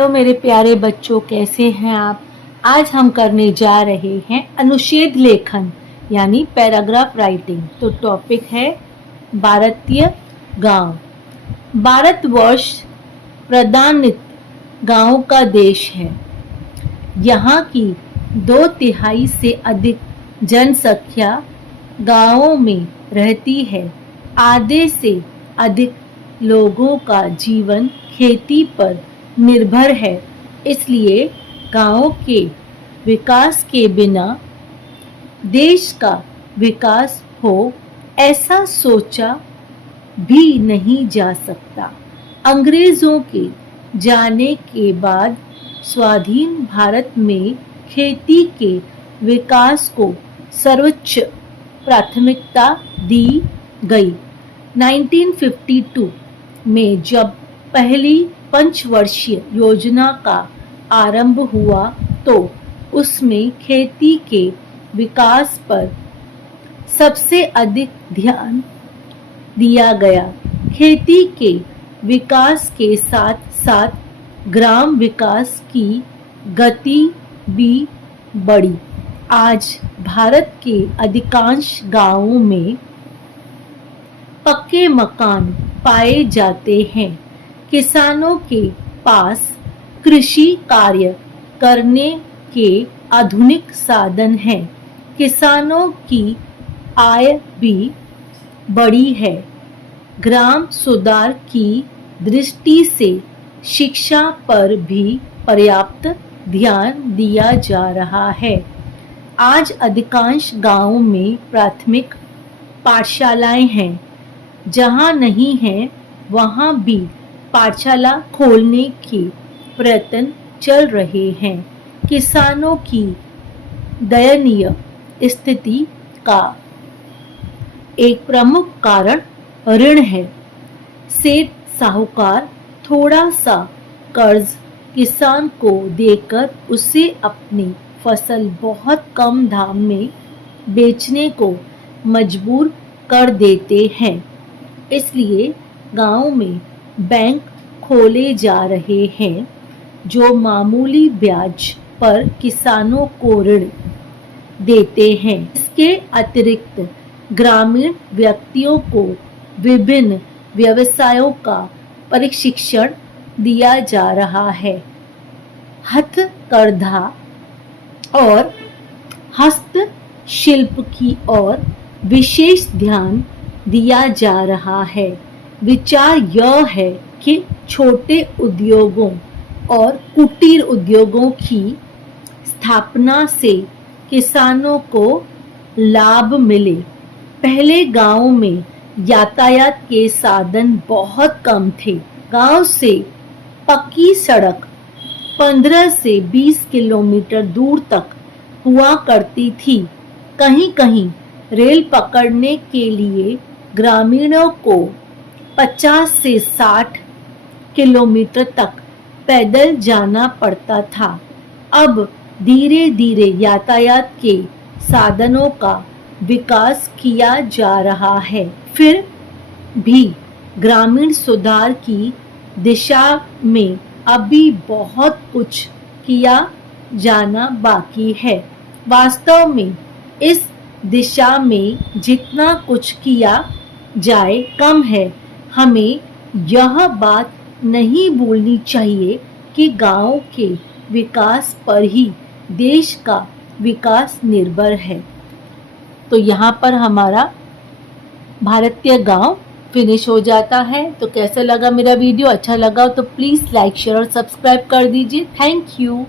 Hello मेरे प्यारे बच्चों, कैसे हैं आप। आज हम करने जा रहे हैं अनुच्छेद लेखन यानी पैराग्राफ राइटिंग। तो टॉपिक है भारतीय गांव। भारतवर्ष प्रधानतः गांवों का देश है। यहाँ की 2/3 से अधिक जनसंख्या गांवों में रहती है। आधे से अधिक लोगों का जीवन खेती पर निर्भर है। इसलिए गांवों के विकास के बिना देश का विकास हो ऐसा सोचा भी नहीं जा सकता। अंग्रेजों के जाने के बाद स्वाधीन भारत में खेती के विकास को सर्वोच्च प्राथमिकता दी गई। 1952 में जब पहली पंचवर्षीय योजना का आरंभ हुआ तो उसमें खेती के विकास पर सबसे अधिक ध्यान दिया गया। खेती के विकास के साथ साथ ग्राम विकास की गति भी बढ़ी। आज भारत के अधिकांश गांवों में पक्के मकान पाए जाते हैं। किसानों के पास कृषि कार्य करने के आधुनिक साधन हैं। किसानों की आय भी बढ़ी है। ग्राम सुधार की दृष्टि से शिक्षा पर भी पर्याप्त ध्यान दिया जा रहा है। आज अधिकांश गांवों में प्राथमिक पाठशालाएं हैं। जहां नहीं है वहां भी पाठशाला खोलने के प्रयत्न चल रहे हैं। किसानों की दयनीय स्थिति का एक प्रमुख कारण ऋण है। सेठ साहूकार थोड़ा सा कर्ज किसान को देकर उसे अपनी फसल बहुत कम दाम में बेचने को मजबूर कर देते हैं। इसलिए गांव में बैंक खोले जा रहे हैं जो मामूली ब्याज पर किसानों को ऋण देते हैं। इसके अतिरिक्त ग्रामीण व्यक्तियों को विभिन्न व्यवसायों का प्रशिक्षण दिया जा रहा है। हथकरघा और हस्तशिल्प की ओर विशेष ध्यान दिया जा रहा है। विचार यह है कि छोटे उद्योगों और कुटीर उद्योगों की स्थापना से किसानों को लाभ मिले। पहले गांव में यातायात के साधन बहुत कम थे। गांव से पक्की सड़क 15 से 20 किलोमीटर दूर तक हुआ करती थी। कहीं कहीं रेल पकड़ने के लिए ग्रामीणों को 50 से 60 किलोमीटर तक पैदल जाना पड़ता था। अब धीरे धीरे यातायात के साधनों का विकास किया जा रहा है। फिर भी ग्रामीण सुधार की दिशा में अभी बहुत कुछ किया जाना बाकी है। वास्तव में इस दिशा में जितना कुछ किया जाए कम है। हमें यह बात नहीं भूलनी चाहिए कि गांव के विकास पर ही देश का विकास निर्भर है। तो यहाँ पर हमारा भारतीय गांव फिनिश हो जाता है। तो कैसा लगा मेरा वीडियो? अच्छा लगा तो प्लीज़ लाइक शेयर और सब्सक्राइब कर दीजिए। Thank you.